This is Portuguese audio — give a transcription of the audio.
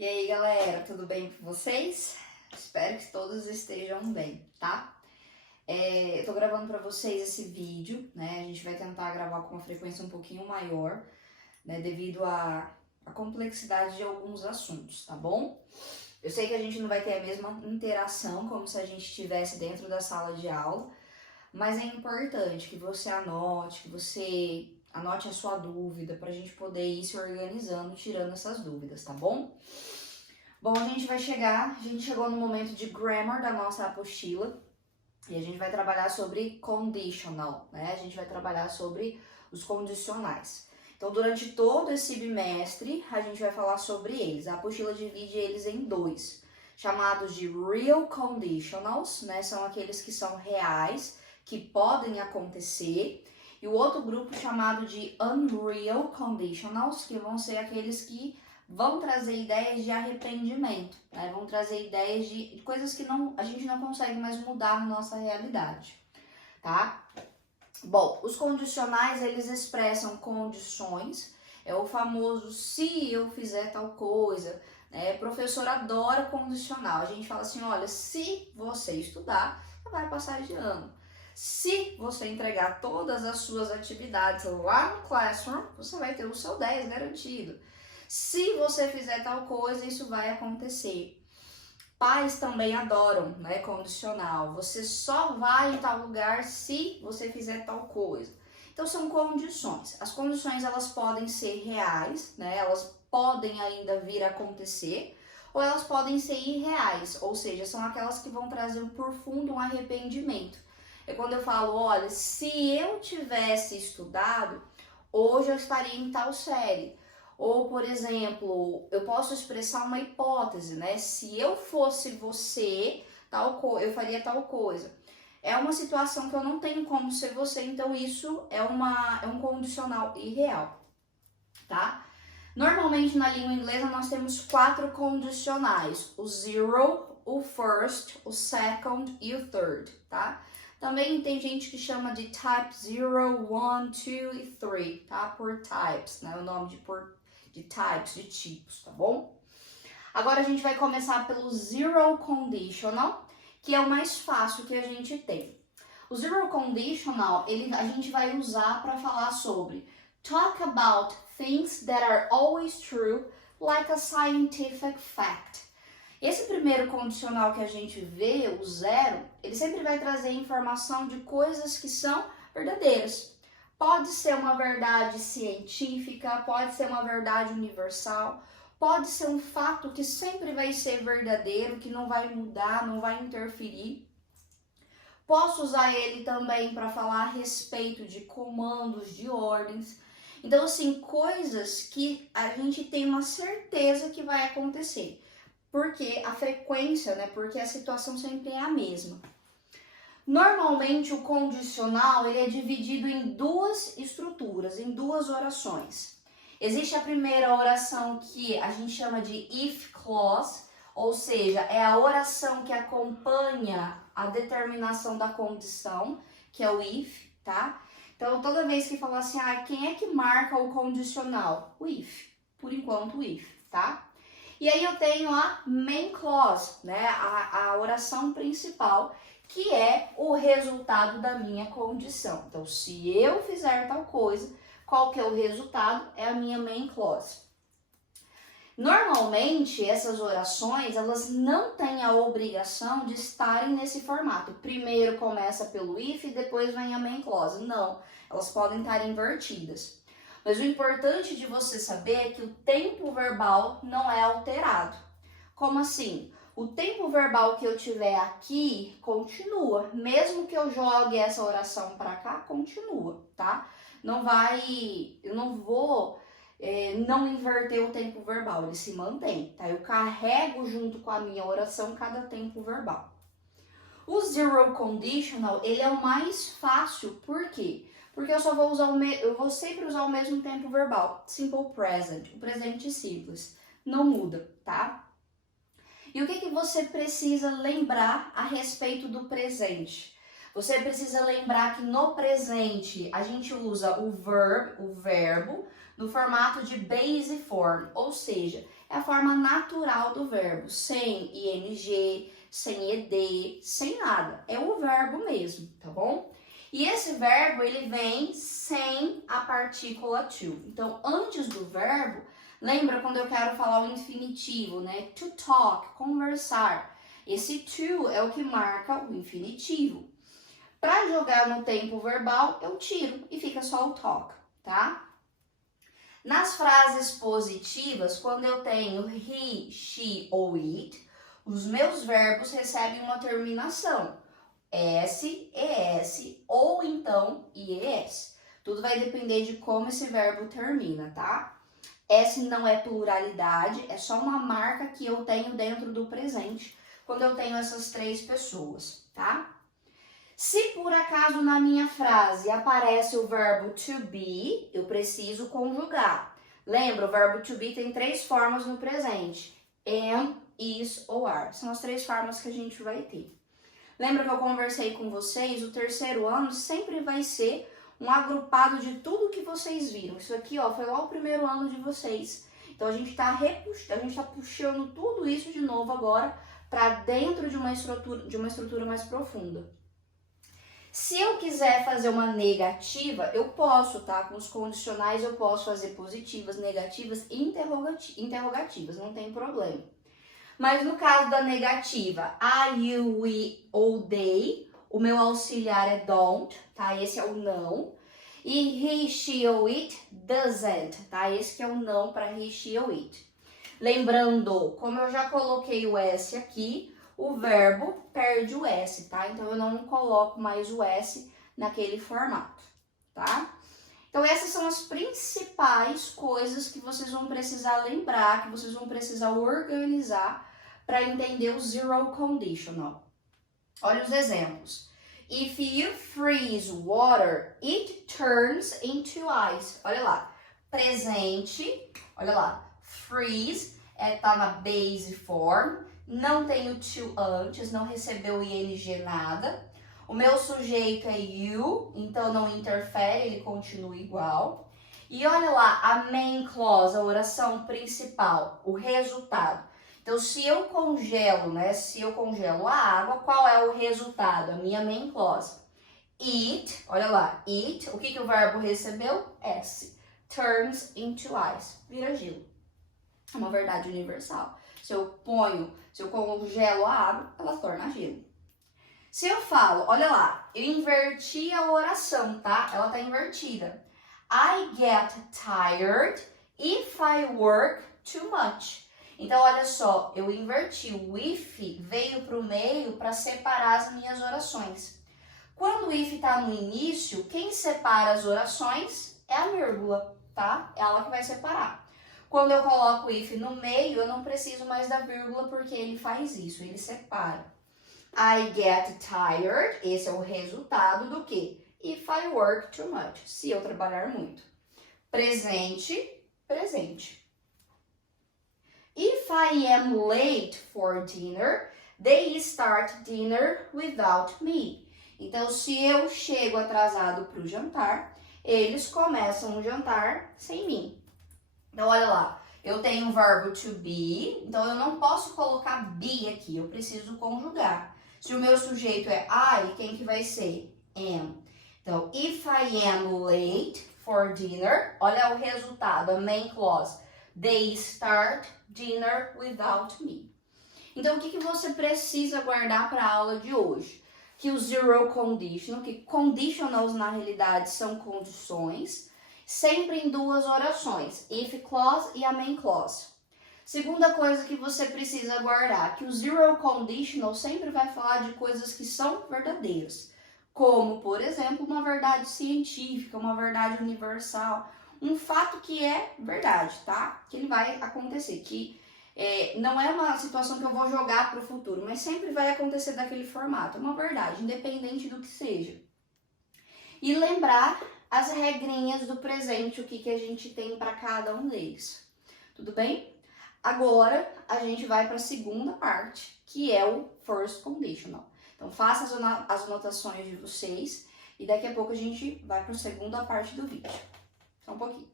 E aí, galera, tudo bem com vocês? Espero que todos estejam bem, tá? Eu tô gravando pra vocês esse vídeo, né? A gente vai tentar gravar com uma frequência um pouquinho maior, né? Devido à complexidade de alguns assuntos, tá bom? Eu sei que a gente não vai ter a mesma interação como se a gente estivesse dentro da sala de aula, mas é importante que você anote a sua dúvida pra gente poder ir se organizando, tirando essas dúvidas, tá bom? Bom, a gente chegou no momento de grammar da nossa apostila e a gente vai trabalhar sobre conditional, né? A gente vai trabalhar sobre os condicionais. Então, durante todo esse bimestre, a gente vai falar sobre eles. A apostila divide eles em dois, chamados de real conditionals, né? São aqueles que são reais, que podem acontecer. E o outro grupo chamado de unreal conditionals, que vão ser aqueles que vão trazer ideias de arrependimento, né? Vão trazer ideias de coisas que a gente não consegue mais mudar na nossa realidade, tá? Bom, os condicionais, eles expressam condições, é o famoso se eu fizer tal coisa, né? Professor adora condicional, a gente fala assim, olha, se você estudar, você vai passar de ano. Se você entregar todas as suas atividades lá no Classroom, você vai ter o seu 10 garantido. Se você fizer tal coisa, isso vai acontecer. Pais também adoram, né, condicional. Você só vai em tal lugar se você fizer tal coisa. Então são condições. As condições, elas podem ser reais, né? Elas podem ainda vir a acontecer, ou elas podem ser irreais, ou seja, são aquelas que vão trazer por fundo um arrependimento. É quando eu falo, olha, se eu tivesse estudado, hoje eu estaria em tal série. Ou, por exemplo, eu posso expressar uma hipótese, né? Se eu fosse você, eu faria tal coisa. É uma situação que eu não tenho como ser você, então isso é um condicional irreal, tá? Normalmente na língua inglesa nós temos 4 condicionais: o zero, o first, o second e o third, tá? Também tem gente que chama de type 0, 1, 2 e 3, tá? Por types, né? O nome de types, de tipos, tá bom? Agora a gente vai começar pelo zero conditional, que é o mais fácil que a gente tem. O zero conditional, a gente vai usar para falar sobre talk about things that are always true, like a scientific fact. Esse primeiro condicional que a gente vê, o zero, ele sempre vai trazer informação de coisas que são verdadeiras. Pode ser uma verdade científica, pode ser uma verdade universal, pode ser um fato que sempre vai ser verdadeiro, que não vai mudar, não vai interferir. Posso usar ele também para falar a respeito de comandos, de ordens. Então, assim, coisas que a gente tem uma certeza que vai acontecer. Porque a frequência, né? Porque a situação sempre é a mesma. Normalmente o condicional ele é dividido em duas estruturas, em duas orações. Existe a primeira oração que a gente chama de if clause, ou seja, é a oração que acompanha a determinação da condição, que é o if, tá? Então toda vez que falar assim, quem é que marca o condicional? O if, por enquanto o if, tá? E aí eu tenho a main clause, né? A oração principal, que é o resultado da minha condição. Então, se eu fizer tal coisa, qual que é o resultado? É a minha main clause. Normalmente, essas orações, elas não têm a obrigação de estarem nesse formato. Primeiro começa pelo if e depois vem a main clause. Não, elas podem estar invertidas. Mas o importante de você saber é que o tempo verbal não é alterado. Como assim? O tempo verbal que eu tiver aqui continua. Mesmo que eu jogue essa oração para cá, continua, tá? Eu não vou não inverter o tempo verbal, ele se mantém, tá? Eu carrego junto com a minha oração cada tempo verbal. O zero conditional, ele é o mais fácil, por quê? Porque eu vou sempre usar o mesmo tempo verbal, simple present, o presente simples, não muda, tá? E o que você precisa lembrar a respeito do presente? Você precisa lembrar que no presente a gente usa o verbo, no formato de base form, ou seja, é a forma natural do verbo, sem ing, sem ed, sem nada. É o verbo mesmo, tá bom? E esse verbo, ele vem sem a partícula to. Então, antes do verbo, lembra quando eu quero falar o infinitivo, né? To talk, conversar. Esse to é o que marca o infinitivo. Para jogar no tempo verbal, eu tiro e fica só o talk, tá? Nas frases positivas, quando eu tenho he, she ou it, os meus verbos recebem uma terminação. S, ES ou então IES. Tudo vai depender de como esse verbo termina, tá? S não é pluralidade, é só uma marca que eu tenho dentro do presente quando eu tenho essas três pessoas, tá? Se por acaso na minha frase aparece o verbo to be, eu preciso conjugar. Lembra, o verbo to be tem três formas no presente: am, is ou are. São as três formas que a gente vai ter. Lembra que eu conversei com vocês? O terceiro ano sempre vai ser um agrupado de tudo que vocês viram. Isso aqui, ó, foi lá o primeiro ano de vocês. Então a gente tá puxando tudo isso de novo agora para dentro de uma estrutura mais profunda. Se eu quiser fazer uma negativa, eu posso, tá? Com os condicionais eu posso fazer positivas, negativas e interrogativas, não tem problema. Mas no caso da negativa, I, you, we ou they, o meu auxiliar é don't, tá? Esse é o não. E he, she ou it, doesn't, tá? Esse que é o não para he, she ou it. Lembrando, como eu já coloquei o S aqui, o verbo perde o S, tá? Então eu não coloco mais o S naquele formato, tá? Então essas são as principais coisas que vocês vão precisar lembrar, que vocês vão precisar organizar para entender o zero conditional. Olha os exemplos. If you freeze water, it turns into ice. Olha lá. Presente, olha lá. Freeze tá na base form. Não tem o to antes, não recebeu ing nada. O meu sujeito é you, então não interfere, ele continua igual. E olha lá, a main clause, a oração principal, o resultado. Então, se eu congelo, né? Se eu congelo a água, qual é o resultado? A minha main clause. It, olha lá, it, o que o verbo recebeu? S. Turns into ice, vira gelo. É uma verdade universal. Se eu congelo a água, ela se torna gelo. Se eu falo, olha lá, eu inverti a oração, tá? Ela tá invertida. I get tired if I work too much. Então, olha só, eu inverti. O if veio para o meio para separar as minhas orações. Quando o if está no início, quem separa as orações é a vírgula, tá? É ela que vai separar. Quando eu coloco o if no meio, eu não preciso mais da vírgula porque ele faz isso, ele separa. I get tired, esse é o resultado do quê? If I work too much, se eu trabalhar muito. Presente, presente. If I am late for dinner, they start dinner without me. Então, se eu chego atrasado para o jantar, eles começam o jantar sem mim. Então, olha lá, eu tenho o verbo to be, então eu não posso colocar be aqui, eu preciso conjugar. Se o meu sujeito é I, quem que vai ser? Am. Então, if I am late for dinner, olha o resultado, a main clause. They start dinner without me. Então, o que você precisa guardar para a aula de hoje? Que o zero conditional, que conditionals na realidade são condições, sempre em duas orações, if clause e a main clause. Segunda coisa que você precisa guardar, que o zero conditional sempre vai falar de coisas que são verdadeiras, como, por exemplo, uma verdade científica, uma verdade universal, um fato que é verdade, tá? Que ele vai acontecer, que não é uma situação que eu vou jogar para o futuro, mas sempre vai acontecer daquele formato, é uma verdade, independente do que seja. E lembrar as regrinhas do presente, o que a gente tem para cada um deles, tudo bem? Agora, a gente vai para a segunda parte, que é o first conditional. Então, faça as anotações de vocês e daqui a pouco a gente vai para a segunda parte do vídeo. Só um pouquinho.